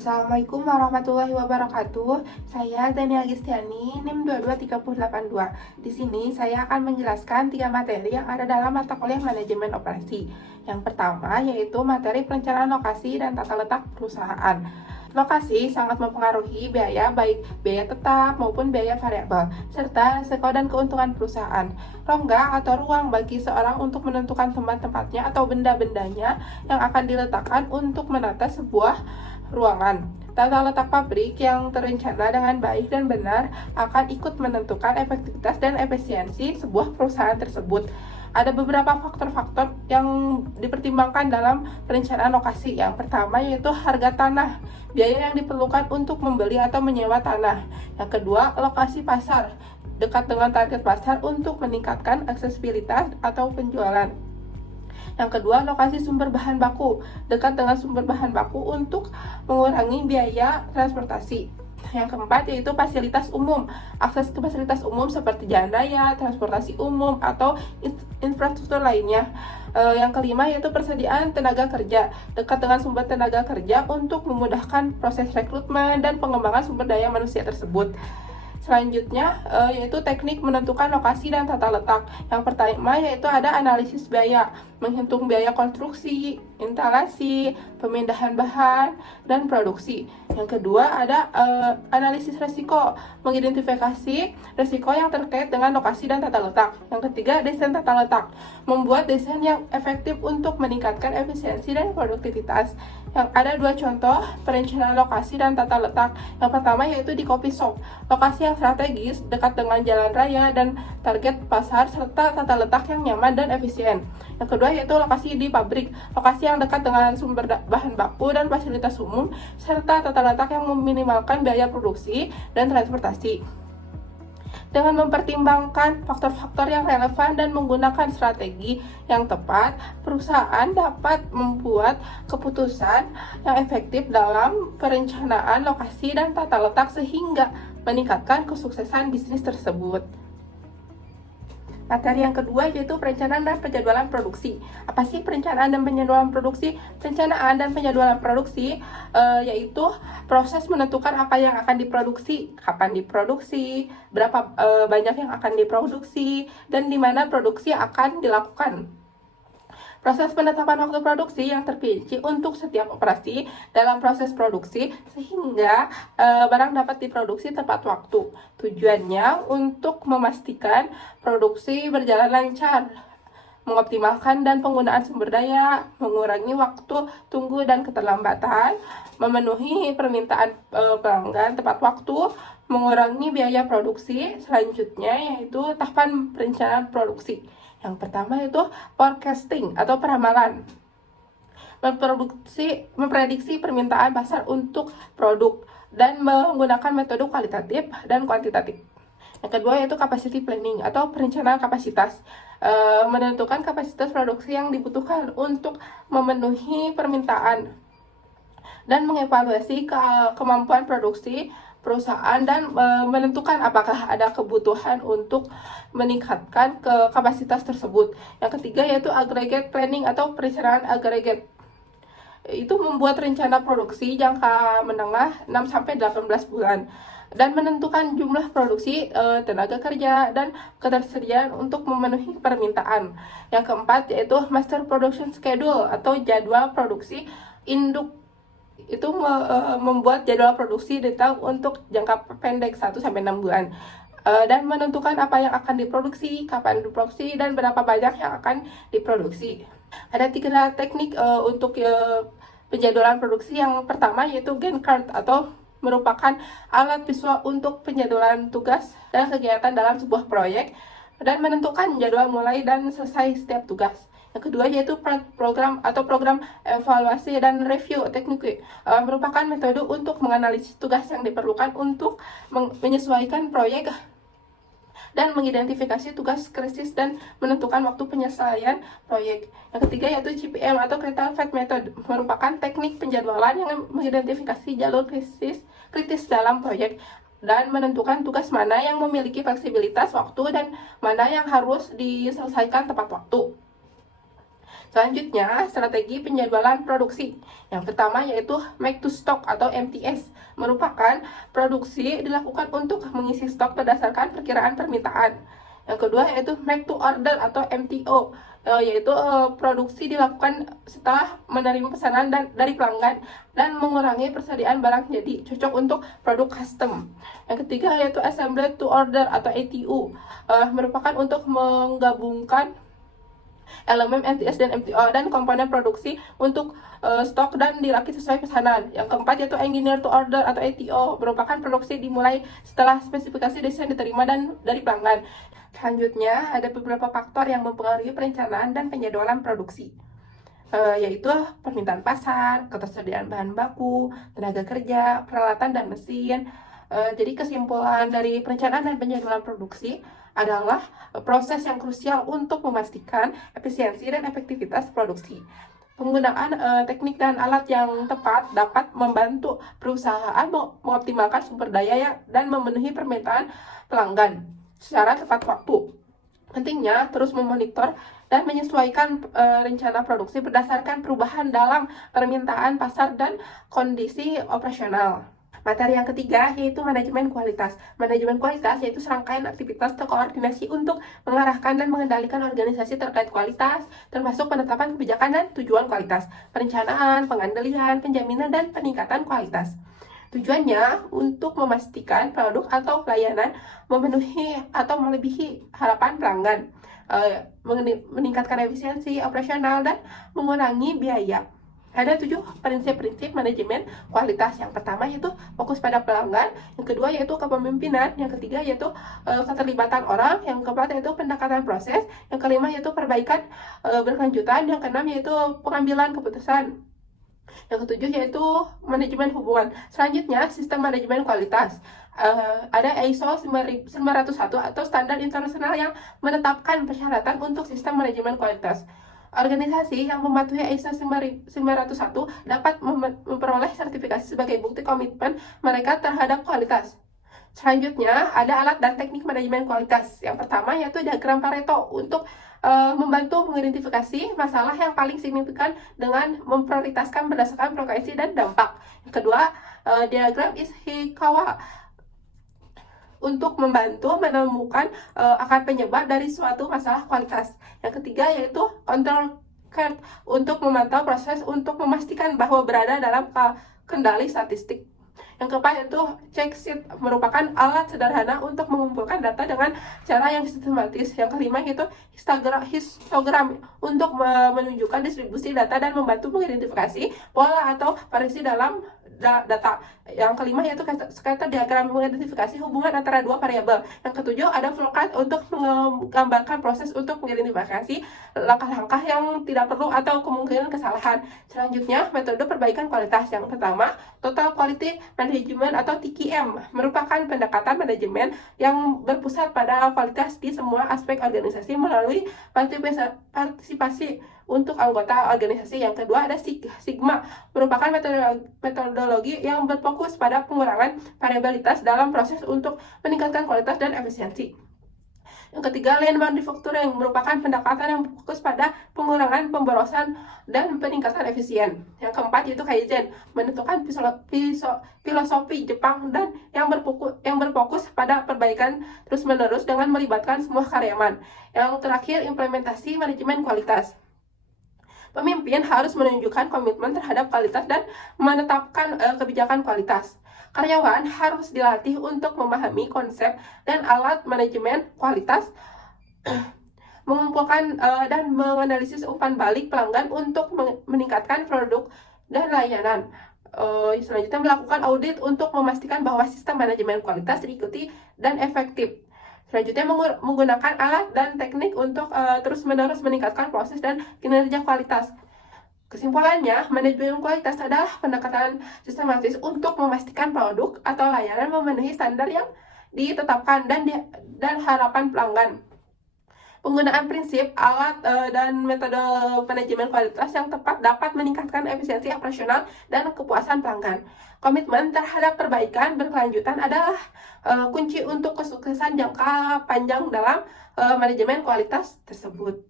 Assalamualaikum warahmatullahi wabarakatuh. Saya Daniel Gistiani, NIM 22382. Di sini saya akan menjelaskan 3 materi yang ada dalam mata kuliah manajemen operasi. Yang pertama yaitu materi perencanaan lokasi dan tata letak perusahaan. Lokasi sangat mempengaruhi biaya, baik biaya tetap maupun biaya variabel, serta resiko dan keuntungan perusahaan. Rongga atau ruang bagi seorang untuk menentukan tempat-tempatnya atau benda-bendanya yang akan diletakkan untuk menata sebuah ruangan. Tata letak pabrik yang terencana dengan baik dan benar akan ikut menentukan efektivitas dan efisiensi sebuah perusahaan tersebut. Ada beberapa faktor-faktor yang dipertimbangkan dalam perencanaan lokasi. Yang pertama yaitu harga tanah, biaya yang diperlukan untuk membeli atau menyewa tanah. Yang kedua, lokasi pasar, dekat dengan target pasar untuk meningkatkan aksesibilitas atau penjualan. Yang kedua, lokasi sumber bahan baku, dekat dengan sumber bahan baku untuk mengurangi biaya transportasi. Yang keempat yaitu fasilitas umum, akses ke fasilitas umum seperti jalan raya, transportasi umum, atau infrastruktur lainnya. Yang kelima yaitu persediaan tenaga kerja, dekat dengan sumber tenaga kerja untuk memudahkan proses rekrutmen dan pengembangan sumber daya manusia tersebut. Selanjutnya yaitu teknik menentukan lokasi dan tata letak. Yang pertama yaitu ada analisis biaya, menghitung biaya konstruksi, instalasi, pemindahan bahan, dan produksi. Yang kedua ada analisis resiko, mengidentifikasi resiko yang terkait dengan lokasi dan tata letak. Yang ketiga, desain tata letak, membuat desain yang efektif untuk meningkatkan efisiensi dan produktivitas. Yang ada 2 contoh perencanaan lokasi dan tata letak. Yang pertama yaitu di coffee shop, lokasi yang strategis dekat dengan jalan raya dan target pasar serta tata letak yang nyaman dan efisien. Yang kedua yaitu lokasi di pabrik, lokasi yang dekat dengan sumber bahan baku dan fasilitas umum serta tata letak yang meminimalkan biaya produksi dan transportasi. Dengan mempertimbangkan faktor-faktor yang relevan dan menggunakan strategi yang tepat, perusahaan dapat membuat keputusan yang efektif dalam perencanaan lokasi dan tata letak sehingga meningkatkan kesuksesan bisnis tersebut. Materi yang kedua yaitu perencanaan dan penjadwalan produksi. Apa sih perencanaan dan penjadwalan produksi? Perencanaan dan penjadwalan produksi yaitu proses menentukan apa yang akan diproduksi, kapan diproduksi, berapa banyak yang akan diproduksi, dan di mana produksi akan dilakukan. Proses penetapan waktu produksi yang terperinci untuk setiap operasi dalam proses produksi sehingga barang dapat diproduksi tepat waktu. Tujuannya untuk memastikan produksi berjalan lancar, mengoptimalkan dan penggunaan sumber daya, mengurangi waktu tunggu dan keterlambatan, memenuhi permintaan pelanggan tepat waktu, mengurangi biaya produksi. Selanjutnya yaitu tahapan perencanaan produksi. Yang pertama itu forecasting atau peramalan, memprediksi permintaan pasar untuk produk dan menggunakan metode kualitatif dan kuantitatif. Yang kedua yaitu capacity planning atau perencanaan kapasitas, menentukan kapasitas produksi yang dibutuhkan untuk memenuhi permintaan dan mengevaluasi kemampuan produksi perusahaan dan menentukan apakah ada kebutuhan untuk meningkatkan kapasitas tersebut. Yang ketiga yaitu aggregate planning atau perencanaan agregat. Itu membuat rencana produksi jangka menengah 6-18 bulan dan menentukan jumlah produksi, tenaga kerja, dan ketersediaan untuk memenuhi permintaan. Yang keempat yaitu master production schedule atau jadwal produksi induk. Itu membuat jadwal produksi detail untuk jangka pendek 1-6 bulan dan menentukan apa yang akan diproduksi, kapan diproduksi, dan berapa banyak yang akan diproduksi. Ada 3 teknik untuk penjadwalan produksi. Yang pertama yaitu Gantt chart atau merupakan alat visual untuk penjadwalan tugas dan kegiatan dalam sebuah proyek dan menentukan jadwal mulai dan selesai setiap tugas. Yang kedua yaitu program evaluasi dan review teknik, merupakan metode untuk menganalisis tugas yang diperlukan untuk menyesuaikan proyek dan mengidentifikasi tugas kritis dan menentukan waktu penyelesaian proyek. Yang ketiga yaitu CPM atau Critical Path Method, merupakan teknik penjadwalan yang mengidentifikasi jalur kritis dalam proyek dan menentukan tugas mana yang memiliki fleksibilitas waktu dan mana yang harus diselesaikan tepat waktu. Selanjutnya, strategi penjadwalan produksi. Yang pertama yaitu make to stock atau MTS, merupakan produksi dilakukan untuk mengisi stok berdasarkan perkiraan permintaan. Yang kedua yaitu make to order atau MTO, yaitu produksi dilakukan setelah menerima pesanan dari pelanggan dan mengurangi persediaan barang jadi cocok untuk produk custom. Yang ketiga yaitu assembly to order atau ATU, merupakan untuk menggabungkan elemen MTS dan MTO dan komponen produksi untuk stok dan dirakit sesuai pesanan. Yang keempat yaitu engineer to order atau ATO, merupakan produksi dimulai setelah spesifikasi desain diterima dan dari pelanggan. Selanjutnya ada beberapa faktor yang mempengaruhi perencanaan dan penjadwalan produksi, yaitu permintaan pasar, ketersediaan bahan baku, tenaga kerja, peralatan dan mesin. Jadi kesimpulan dari perencanaan dan penjadwalan produksi adalah proses yang krusial untuk memastikan efisiensi dan efektivitas produksi. Penggunaan teknik dan alat yang tepat dapat membantu perusahaan mengoptimalkan sumber daya dan memenuhi permintaan pelanggan secara tepat waktu. Pentingnya terus memonitor dan menyesuaikan rencana produksi berdasarkan perubahan dalam permintaan pasar dan kondisi operasional. Materi yang ketiga yaitu manajemen kualitas. Manajemen kualitas yaitu serangkaian aktivitas terkoordinasi untuk mengarahkan dan mengendalikan organisasi terkait kualitas, termasuk penetapan kebijakan dan tujuan kualitas, perencanaan, pengandalian, penjaminan, dan peningkatan kualitas. Tujuannya untuk memastikan produk atau pelayanan memenuhi atau melebihi harapan pelanggan, meningkatkan efisiensi operasional, dan mengurangi biaya. Ada 7 prinsip-prinsip manajemen kualitas. Yang pertama yaitu fokus pada pelanggan, yang kedua yaitu kepemimpinan, yang ketiga yaitu keterlibatan orang, yang keempat yaitu pendekatan proses, yang kelima yaitu perbaikan berkelanjutan, yang keenam yaitu pengambilan keputusan, yang ketujuh yaitu manajemen hubungan. Selanjutnya sistem manajemen kualitas. Ada ISO 901 atau standar internasional yang menetapkan persyaratan untuk sistem manajemen kualitas. Organisasi yang mematuhi ISO 901 dapat memperoleh sertifikasi sebagai bukti komitmen mereka terhadap kualitas. Selanjutnya, ada alat dan teknik manajemen kualitas. Yang pertama yaitu diagram Pareto untuk membantu mengidentifikasi masalah yang paling signifikan dengan memprioritaskan berdasarkan frekuensi dan dampak. Yang kedua, diagram Ishikawa untuk membantu menemukan akar penyebab dari suatu masalah kualitas. Yang ketiga yaitu control chart untuk memantau proses untuk memastikan bahwa berada dalam kendali statistik. Yang keempat yaitu check sheet, merupakan alat sederhana untuk mengumpulkan data dengan cara yang sistematis. Yang kelima yaitu histogram untuk menunjukkan distribusi data dan membantu mengidentifikasi pola atau variasi dalam data. Yang kelima yaitu scatter diagram, mengidentifikasi hubungan antara dua variabel. Yang ketujuh ada flowchart untuk menggambarkan proses untuk mengidentifikasi langkah-langkah yang tidak perlu atau kemungkinan kesalahan. Selanjutnya metode perbaikan kualitas. Yang pertama total quality management atau TQM, merupakan pendekatan manajemen yang berpusat pada kualitas di semua aspek organisasi melalui partisipasi untuk anggota organisasi. Yang kedua ada Sigma, merupakan metodologi yang berfokus pada pengurangan variabilitas dalam proses untuk meningkatkan kualitas dan efisiensi. Yang ketiga, Lean Manufacturing, merupakan pendekatan yang fokus pada pengurangan pemborosan dan peningkatan efisien. Yang keempat yaitu Kaizen, menentukan filosofi Jepang dan yang berfokus pada perbaikan terus-menerus dengan melibatkan semua karyawan. Yang terakhir, implementasi manajemen kualitas. Pemimpin harus menunjukkan komitmen terhadap kualitas dan menetapkan kebijakan kualitas. Karyawan harus dilatih untuk memahami konsep dan alat manajemen kualitas, mengumpulkan dan menganalisis umpan balik pelanggan untuk meningkatkan produk dan layanan. Selanjutnya melakukan audit untuk memastikan bahwa sistem manajemen kualitas diikuti dan efektif. Selanjutnya menggunakan alat dan teknik untuk terus-menerus meningkatkan proses dan kinerja kualitas. Kesimpulannya, manajemen kualitas adalah pendekatan sistematis untuk memastikan produk atau layanan memenuhi standar yang ditetapkan dan harapan pelanggan. Penggunaan prinsip, alat, dan metode manajemen kualitas yang tepat dapat meningkatkan efisiensi operasional dan kepuasan pelanggan. Komitmen terhadap perbaikan berkelanjutan adalah kunci untuk kesuksesan jangka panjang dalam manajemen kualitas tersebut.